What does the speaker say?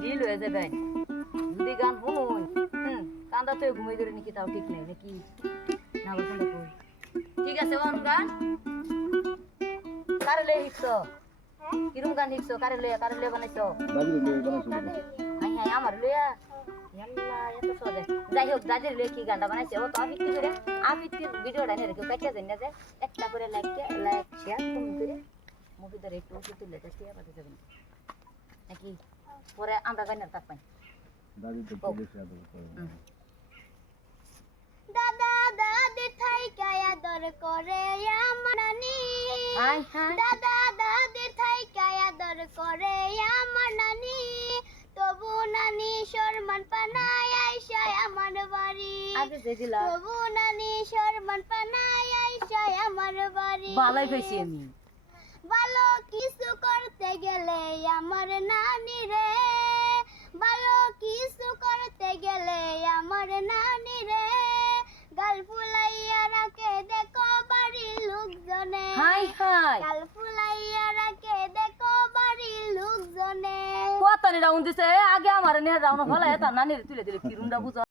ঢিল হয়ে যাবেন যদি গান শুনুন কান্দা তো ঘুমিয়ে ধরে নাকি তাও ঠিক নেই নাকি না বলছেন তো ঠিক আছে অন গান কারে লে শিখছো কিরম গান শিখছো কারে লে বানাইছো হাই হাই আমার লইয়া ইয়াল্লা এত সহজে যাই হোক দাদির লইয়া কি গানটা বানাইছে ও তো আবিত্তি করে আবিত্তির ভিডিওটা নিয়ে রেখে কাটিয়ে দেন না যে একটা করে লাইক শেয়ার কমেন্ট করে মুভি ধরে একটু উঠে তুলে দেখতে পাঠাতে যাবেন নাকি পরে আমরা গানের তাক পাই দাদা দাদি থাইকা আদর করে আমার নানি দাদা দাদি থাইকা আদর করে আমার নানি তবু নানি শরমান পানায় আইসায় আমার বাড়ি তবু নানি শরমান পানায় আইসায় আমার বাড়ি ভালোই কইছি আমি ভালো কিছু করতে গেলে আমার নানি রে ভালো কিছু করতে গেলে আমার নানি রে গাল ফুলাইয়া রাখে দেখো বাড়ির লোকজনে হাই হাই গাল ফুলাইয়া রাখে দেখো বাড়ির লোকজনে কত নি রাউন্ড দিছে আগে আমার নে রাউন্ড হলা এটা নানির তুলে দিলে কিরুমটা বুঝো